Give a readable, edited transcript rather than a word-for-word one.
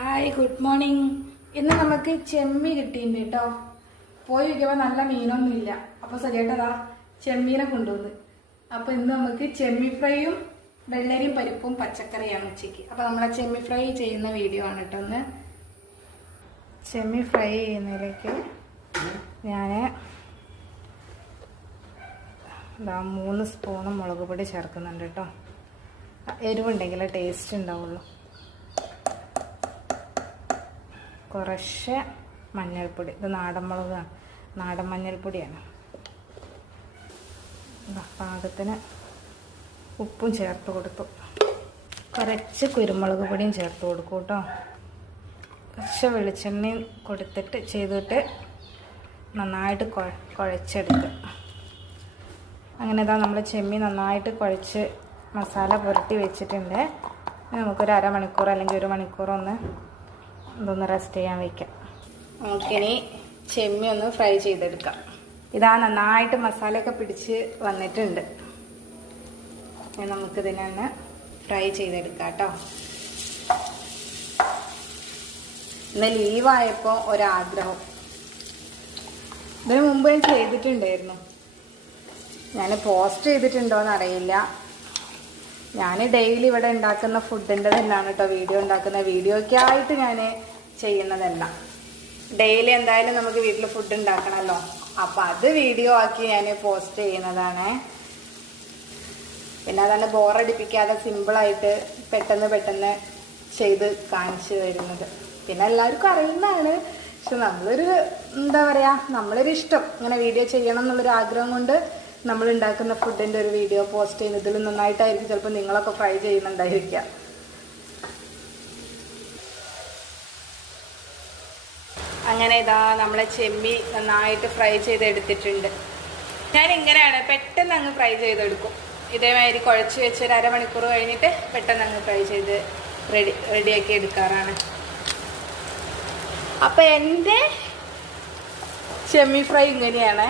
Hi good morning. ഇന്ന് നമുക്ക് ചെമ്മീൻ കിട്ടിയിട്ടുണ്ട് കേട്ടോ. പോയി വയ്ക്കുമ്പോൾ നല്ല മീനൊന്നും ഇല്ല. അപ്പോൾ സജേട്ടതാ ചെമ്മീനെ കൊണ്ടുവന്ന്. അപ്പോൾ ഇന്ന് നമുക്ക് ചെമ്മീൻ ഫ്രൈയും വെള്ളരിയും പരിപ്പും പച്ചക്കറിയാണ് ഉച്ചയ്ക്ക്. അപ്പോൾ നമ്മളെ ചെമ്മീൻ ഫ്രൈ ചെയ്യുന്ന വീഡിയോ ആണ് കേട്ടോ. ഒന്ന് ചെമ്മീൻ ഫ്രൈ ചെയ്യുന്നതിലേക്ക് ഞാൻ 3 സ്പൂണ് മുളക് പൊടി ചേർക്കുന്നുണ്ട് കേട്ടോ. എരിവുണ്ടെങ്കിൽ ടേസ്റ്റ് ഉണ്ടാവുള്ളൂ. കുറച്ച് മഞ്ഞൾപ്പൊടി, ഇത് നാടൻ മുളകാണ്, നാടൻ മഞ്ഞൾപ്പൊടിയാണ്. പാകത്തിന് ഉപ്പും ചേർത്ത് കൊടുത്തു. കുറച്ച് കുരുമുളക് പൊടിയും ചേർത്ത് കൊടുക്കും കേട്ടോ. കുറച്ച് വെളിച്ചെണ്ണയും ചെയ്തിട്ട് നന്നായിട്ട് കുഴച്ചെടുക്കുക. അങ്ങനെ ഇതാ നമ്മൾ ചെമ്മീൻ നന്നായിട്ട് കുഴച്ച് മസാല പുരട്ടി വെച്ചിട്ടുണ്ട്. നമുക്കൊരു അരമണിക്കൂർ അല്ലെങ്കിൽ 1 മണിക്കൂർ ഇതൊന്ന് റെസ്റ്റ് ചെയ്യാൻ വയ്ക്കാം. നമുക്കിനി ചെമ്മീൻ ഒന്ന് ഫ്രൈ ചെയ്തെടുക്കാം. ഇതാ നന്നായിട്ട് മസാലയൊക്കെ പിടിച്ച് വന്നിട്ടുണ്ട്. നമുക്കിതിനൊന്ന് ഫ്രൈ ചെയ്തെടുക്കാം കേട്ടോ. ഇന്ന് ലീവായപ്പോൾ ഒരാഗ്രഹം. ഇതിന് മുമ്പ് ഞാൻ ചെയ്തിട്ടുണ്ടായിരുന്നു. ഞാൻ പോസ്റ്റ് ചെയ്തിട്ടുണ്ടോയെന്ന് അറിയില്ല. ഞാൻ ഡെയിലി ഇവിടെ ഉണ്ടാക്കുന്ന ഫുഡിൻ്റെ തന്നെയാണ് കേട്ടോ വീഡിയോ ഉണ്ടാക്കുന്ന. വീഡിയോയ്ക്കായിട്ട് ഞാൻ ചെയ്യുന്നതല്ല. ഡെയിലി എന്തായാലും നമുക്ക് വീട്ടിൽ ഫുഡ് ഉണ്ടാക്കണമല്ലോ. അപ്പം അത് വീഡിയോ ആക്കി ഞാൻ പോസ്റ്റ് ചെയ്യുന്നതാണ്. പിന്നെ അതാണ് ബോറടിപ്പിക്കാതെ സിമ്പിളായിട്ട് പെട്ടെന്ന് ചെയ്ത് കാണിച്ചു തരുന്നത്. പിന്നെ എല്ലാവർക്കും അറിയുന്നതാണ്. പക്ഷെ നമ്മളൊരു എന്താ പറയുക, നമ്മളൊരു ഇഷ്ടം ഇങ്ങനെ വീഡിയോ ചെയ്യണം എന്നുള്ളൊരു ആഗ്രഹം കൊണ്ട് നമ്മൾ ഉണ്ടാക്കുന്ന ഫുഡിൻ്റെ ഒരു വീഡിയോ പോസ്റ്റ് ചെയ്യുന്നതിൽ നന്നായിട്ടായിരിക്കും ചിലപ്പോൾ നിങ്ങളൊക്കെ ഫ്രൈ ചെയ്യുന്നുണ്ടായിരിക്കുക. അങ്ങനെ ഇതാ നമ്മളെ ചെമ്മീൻ നന്നായിട്ട് ഫ്രൈ ചെയ്തെടുത്തിട്ടുണ്ട്. ഞാൻ ഇങ്ങനെയാണ് പെട്ടെന്ന് അങ്ങ് ഫ്രൈ ചെയ്തെടുക്കും. ഇതേമാതിരി കുഴച്ച് വെച്ച് 1/2 മണിക്കൂർ കഴിഞ്ഞിട്ട് പെട്ടെന്ന് അങ്ങ് ഫ്രൈ ചെയ്ത് റെഡിയാക്കി എടുക്കാറാണ്. അപ്പം എൻ്റെ ചെമ്മീൻ ഫ്രൈ ഇങ്ങനെയാണ്.